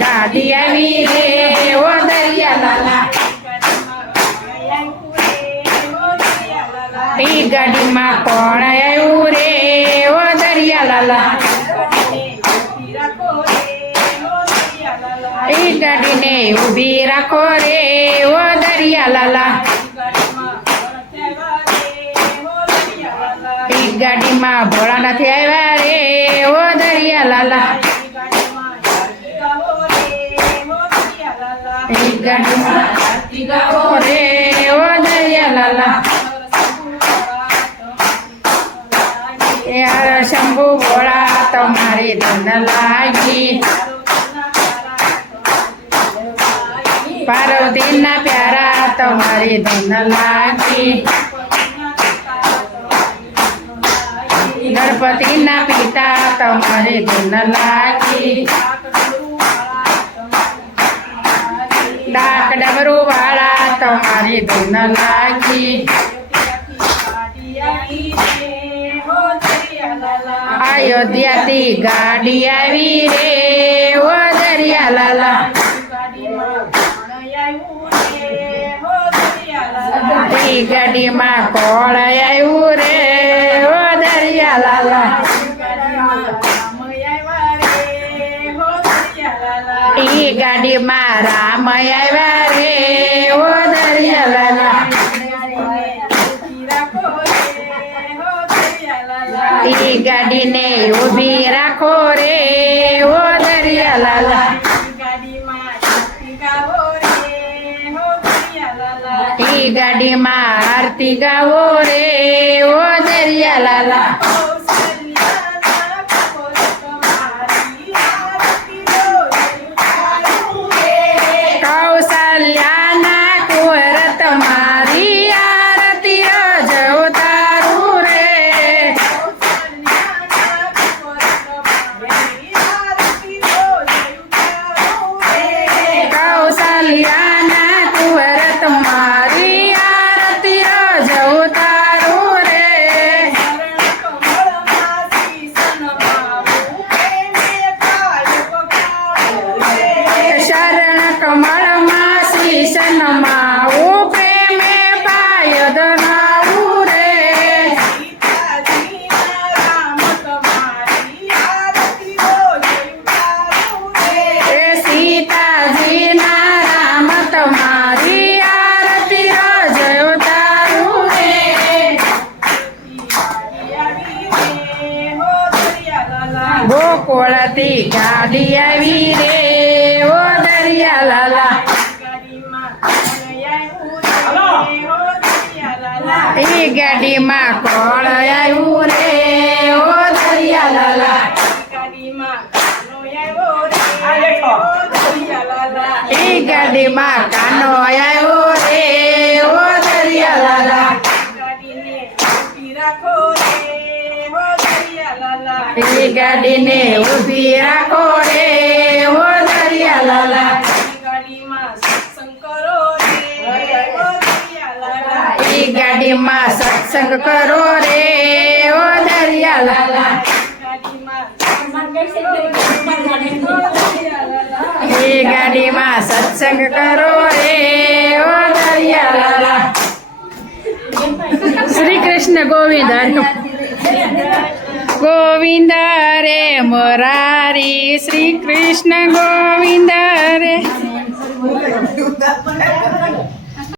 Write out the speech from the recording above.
ગાડી આવી રે ઓ દરિયા લાલા ઈ ગાડીમાં કોણ આવ્યું રે ઓ દરિયા લાલા ઈ ગાડીને ઊભી રાખો રે ઓ દરિયા લાલા ઈ ગાડીમાં ભોળા નથી આવ્યા રે ઓ દરિયા લાલા ઈ ગાડીમાં આરતી ગાઓ રે ઓ દરિયા લાલા યાર શંભુ ભોળા તમારી ધન લાગી પાર્વતીના પ્યારા તમારી ધન લાગી ગણપતિના પિતા તમારી ધન લાગી ડાક ડમરૂ વાળા તમારી ધન લાગી અયોધ્યાથી ગાડી આવી રે ઓ દરિયા લાલા ઈ ગાડીમાં કોળ આવ્યું રે ઓ દરિયા લાલા ઈ ગાડીમાં રામ આવ્યા રે ઓ દરિયા લાલા ઈ ગાડીને ઊભી રાખો રે ઓ દરિયા લાલા ઈ ગાડીમાં આરતી ગાવો રે ઓ દરિયા લાલા કૌશલ્યાના કુંવર તમારી આરતી રોજ ઉતારું રે કૌશલ્યાના કુંવર તમારી આરતી રોજ ઉતારું રે શરણ કમળમાં શીશ નમાવું પ્રેમે પાય ધનાવું રે એ સીતાજીના રામ તમારી આરતી રોજ ઉતારું રે ગોકુળથી ગાડી આવી રે ઓ દરિયા લાલા ઈ ગાડીમાં કોળ આવ્યું રે ઓ દરિયા લાલા ઈ ગાડીમાં કાનો આવ્યો રે ઓ દરિયા લાલા ઈ ગાડીને ઊભી રાખો રે ઓ દરિયા લાલા ઈ ગાડીમાં સત્સંગ કરો રે ઓ દરિયા લાલા ઈ ગાડીમાં સત્સંગ કરો રે ઓ દરિયા લાલા શ્રી કૃષ્ણ ગોવિંદ ગોવિંદ રે મુરારી શ્રી કૃષ્ણ ગોવિંદ